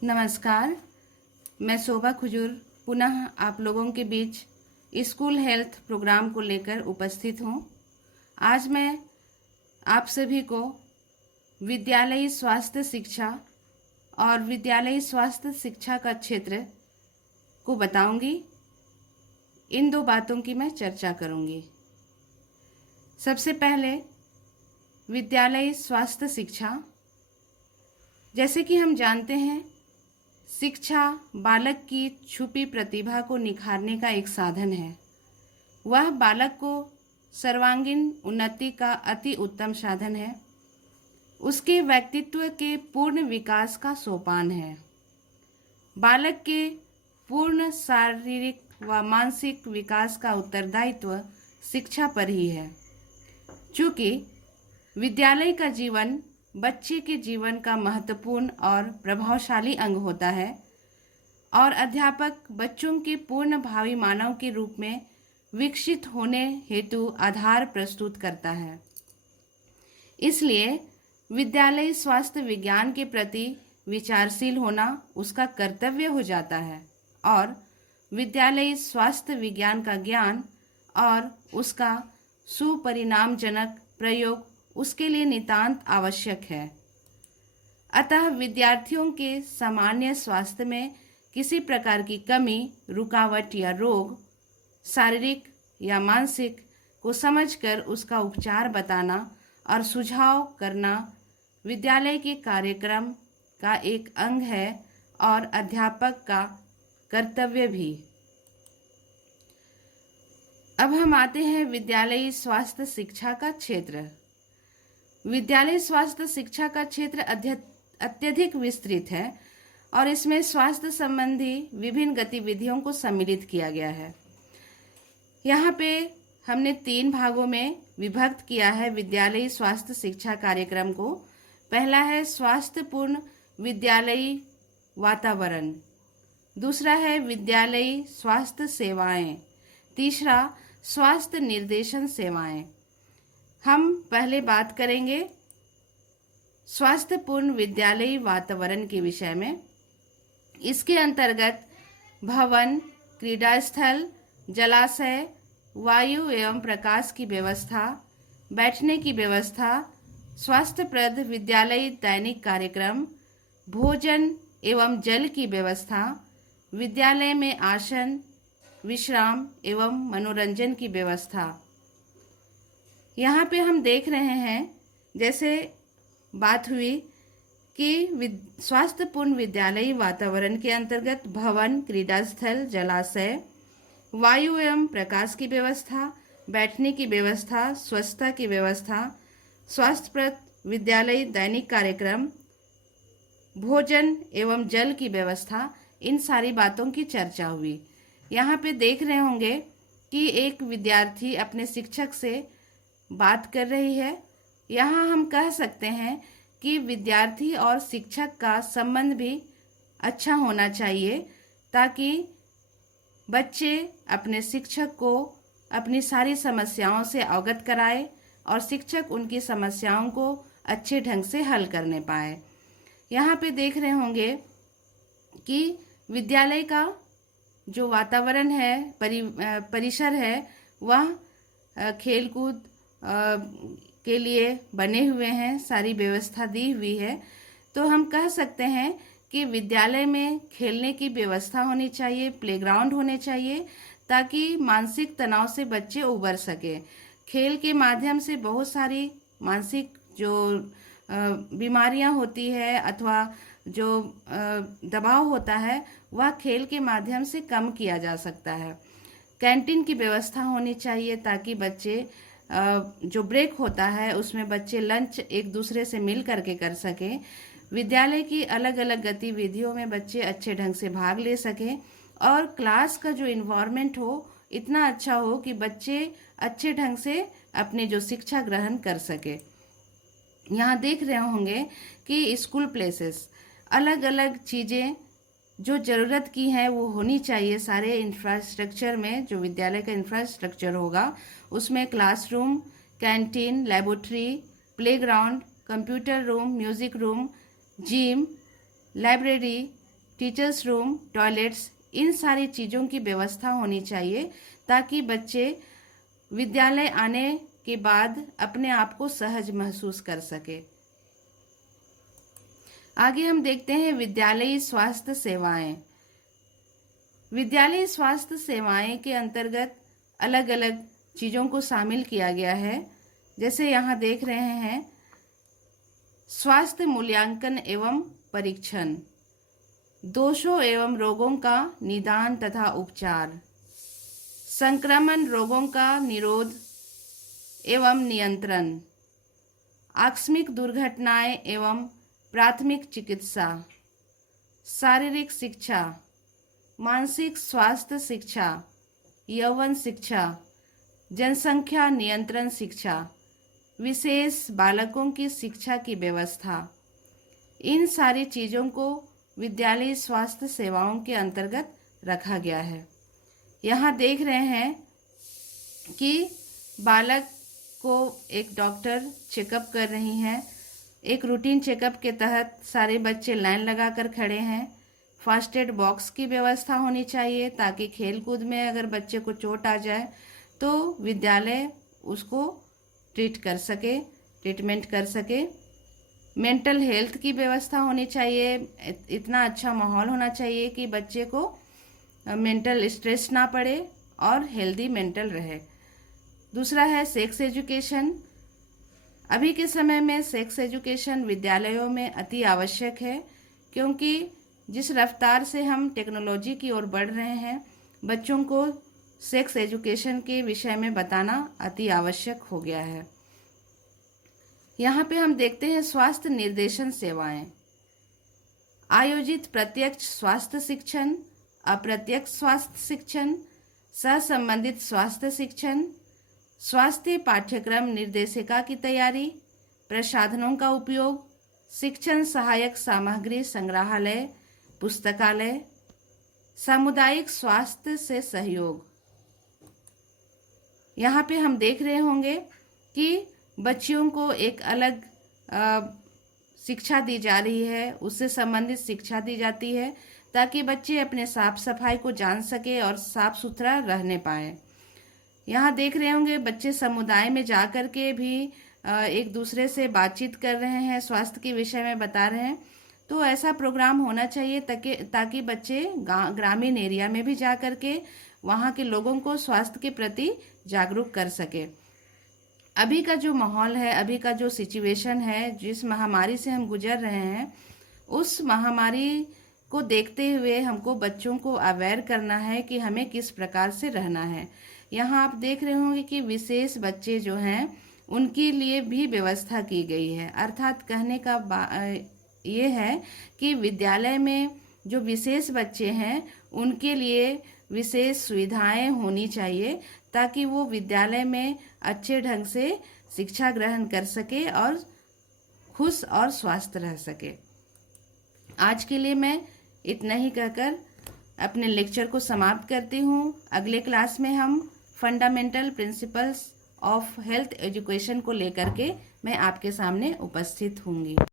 नमस्कार, मैं शोभा खुजूर पुनः आप लोगों के बीच स्कूल हेल्थ प्रोग्राम को लेकर उपस्थित हूँ। आज मैं आप सभी को विद्यालयी स्वास्थ्य शिक्षा और विद्यालयी स्वास्थ्य शिक्षा का क्षेत्र को बताऊंगी। इन दो बातों की मैं चर्चा करूंगी। सबसे पहले विद्यालयी स्वास्थ्य शिक्षा। जैसे कि हम जानते हैं, शिक्षा बालक की छुपी प्रतिभा को निखारने का एक साधन है। वह बालक को सर्वांगीण उन्नति का अति उत्तम साधन है। उसके व्यक्तित्व के पूर्ण विकास का सोपान है। बालक के पूर्ण शारीरिक व मानसिक विकास का उत्तरदायित्व शिक्षा पर ही है। चूँकि विद्यालय का जीवन बच्चे के जीवन का महत्वपूर्ण और प्रभावशाली अंग होता है और अध्यापक बच्चों के पूर्ण भावी मानव के रूप में विकसित होने हेतु आधार प्रस्तुत करता है। इसलिए विद्यालय स्वास्थ्य विज्ञान के प्रति विचारशील होना उसका कर्तव्य हो जाता है और विद्यालय स्वास्थ्य विज्ञान का ज्ञान और उसका सुपरिणामजनक प्रयोग उसके लिए नितांत आवश्यक है। अतः विद्यार्थियों के सामान्य स्वास्थ्य में किसी प्रकार की कमी, रुकावट या रोग, शारीरिक या मानसिक को समझकर उसका उपचार बताना और सुझाव करना विद्यालय के कार्यक्रम का एक अंग है और अध्यापक का कर्तव्य भी। अब हम आते हैं विद्यालयी स्वास्थ्य शिक्षा का क्षेत्र। विद्यालय स्वास्थ्य शिक्षा का क्षेत्र अत्यधिक विस्तृत है और इसमें स्वास्थ्य संबंधी विभिन्न गतिविधियों को सम्मिलित किया गया है। यहाँ पे हमने 3 भागों में विभक्त किया है विद्यालयी स्वास्थ्य शिक्षा कार्यक्रम को। पहला है स्वास्थ्यपूर्ण विद्यालयी वातावरण, दूसरा है विद्यालयी स्वास्थ्य सेवाएं, तीसरा स्वास्थ्य निर्देशन सेवाएं। हम पहले बात करेंगे स्वास्थ्यपूर्ण विद्यालयी वातावरण के विषय में। इसके अंतर्गत भवन, क्रीड़ा स्थल, जलाशय, वायु एवं प्रकाश की व्यवस्था, बैठने की व्यवस्था, स्वास्थ्यप्रद विद्यालयी दैनिक कार्यक्रम, भोजन एवं जल की व्यवस्था, विद्यालय में आसन, विश्राम एवं मनोरंजन की व्यवस्था। यहाँ पे हम देख रहे हैं, जैसे बात हुई कि स्वास्थ्यपूर्ण विद्यालयी वातावरण के अंतर्गत भवन, क्रीड़ा स्थल, जलाशय, वायु एवं प्रकाश की व्यवस्था, बैठने की व्यवस्था, स्वच्छता की व्यवस्था, स्वास्थ्यप्रद विद्यालयी दैनिक कार्यक्रम, भोजन एवं जल की व्यवस्था, इन सारी बातों की चर्चा हुई। यहाँ पे देख रहे होंगे कि एक विद्यार्थी अपने शिक्षक से बात कर रही है। यहाँ हम कह सकते हैं कि विद्यार्थी और शिक्षक का संबंध भी अच्छा होना चाहिए ताकि बच्चे अपने शिक्षक को अपनी सारी समस्याओं से अवगत कराए और शिक्षक उनकी समस्याओं को अच्छे ढंग से हल करने पाए। यहाँ पे देख रहे होंगे कि विद्यालय का जो वातावरण है, परिसर है, वह खेलकूद के लिए बने हुए हैं, सारी व्यवस्था दी हुई है। तो हम कह सकते हैं कि विद्यालय में खेलने की व्यवस्था होनी चाहिए, प्लेग्राउंड होने चाहिए ताकि मानसिक तनाव से बच्चे उबर सके। खेल के माध्यम से बहुत सारी मानसिक जो बीमारियां होती है अथवा जो दबाव होता है वह खेल के माध्यम से कम किया जा सकता है। कैंटीन की व्यवस्था होनी चाहिए ताकि बच्चे जो ब्रेक होता है उसमें बच्चे लंच एक दूसरे से मिल करके कर सकें। विद्यालय की अलग अलग गतिविधियों में बच्चे अच्छे ढंग से भाग ले सकें और क्लास का जो इन्वायरमेंट हो इतना अच्छा हो कि बच्चे अच्छे ढंग से अपनी जो शिक्षा ग्रहण कर सके। यहाँ देख रहे होंगे कि स्कूल प्लेसेस, अलग अलग चीज़ें जो ज़रूरत की हैं वो होनी चाहिए। सारे इंफ्रास्ट्रक्चर में जो विद्यालय का इंफ्रास्ट्रक्चर होगा उसमें classroom, canteen, laboratory, playground, computer room, music room, gym, library, teachers room, toilets, इन सारी चीज़ों की व्यवस्था होनी चाहिए ताकि बच्चे विद्यालय आने के बाद अपने आप को सहज महसूस कर सके। आगे हम देखते हैं विद्यालयी स्वास्थ्य सेवाएं। विद्यालयी स्वास्थ्य सेवाएं के अंतर्गत अलग अलग चीज़ों को शामिल किया गया है। जैसे यहाँ देख रहे हैं, स्वास्थ्य मूल्यांकन एवं परीक्षण, दोषों एवं रोगों का निदान तथा उपचार, संक्रमण रोगों का निरोध एवं नियंत्रण, आकस्मिक दुर्घटनाएं एवं प्राथमिक चिकित्सा, शारीरिक शिक्षा, मानसिक स्वास्थ्य शिक्षा, यौवन शिक्षा, जनसंख्या नियंत्रण शिक्षा, विशेष बालकों की शिक्षा की व्यवस्था, इन सारी चीज़ों को विद्यालयी स्वास्थ्य सेवाओं के अंतर्गत रखा गया है। यहाँ देख रहे हैं कि बालक को एक डॉक्टर चेकअप कर रही हैं। एक रूटीन चेकअप के तहत सारे बच्चे लाइन लगाकर खड़े हैं। फर्स्ट एड बॉक्स की व्यवस्था होनी चाहिए ताकि खेल कूद में अगर बच्चे को चोट आ जाए तो विद्यालय उसको ट्रीटमेंट कर सके। मेंटल हेल्थ की व्यवस्था होनी चाहिए। इतना अच्छा माहौल होना चाहिए कि बच्चे को मेंटल स्ट्रेस ना पड़े और हेल्दी मेंटल रहे। दूसरा है सेक्स एजुकेशन। अभी के समय में सेक्स एजुकेशन विद्यालयों में अति आवश्यक है, क्योंकि जिस रफ्तार से हम टेक्नोलॉजी की ओर बढ़ रहे हैं, बच्चों को सेक्स एजुकेशन के विषय में बताना अति आवश्यक हो गया है। यहाँ पे हम देखते हैं स्वास्थ्य निर्देशन सेवाएं। आयोजित प्रत्यक्ष स्वास्थ्य शिक्षण, अप्रत्यक्ष स्वास्थ्य शिक्षण, सहसंबंधित स्वास्थ्य शिक्षण, स्वास्थ्य पाठ्यक्रम निर्देशिका की तैयारी, प्रसाधनों का उपयोग, शिक्षण सहायक सामग्री संग्रहालय, पुस्तकालय, सामुदायिक स्वास्थ्य से सहयोग। यहाँ पे हम देख रहे होंगे कि बच्चियों को एक अलग शिक्षा दी जा रही है, उससे संबंधित शिक्षा दी जाती है ताकि बच्चे अपने साफ सफाई को जान सके और साफ सुथरा रहने पाए। यहाँ देख रहे होंगे बच्चे समुदाय में जा कर के भी एक दूसरे से बातचीत कर रहे हैं, स्वास्थ्य के विषय में बता रहे हैं। तो ऐसा प्रोग्राम होना चाहिए ताकि बच्चे ग्रामीण एरिया में भी जा कर के वहाँ के लोगों को स्वास्थ्य के प्रति जागरूक कर सके। अभी का जो माहौल है, अभी का जो सिचुएशन है, जिस महामारी से हम गुजर रहे हैं, उस महामारी को देखते हुए हमको बच्चों को अवेयर करना है कि हमें किस प्रकार से रहना है। यहाँ आप देख रहे होंगे कि विशेष बच्चे जो हैं उनके लिए भी व्यवस्था की गई है। अर्थात कहने का ये है कि विद्यालय में जो विशेष बच्चे हैं उनके लिए विशेष सुविधाएं होनी चाहिए ताकि वो विद्यालय में अच्छे ढंग से शिक्षा ग्रहण कर सके और खुश और स्वस्थ रह सके। आज के लिए मैं इतना ही कहकर अपने लेक्चर को समाप्त करती हूँ। अगले क्लास में हम fundamental principles of health education को लेकर के मैं आपके सामने उपस्थित होंगी।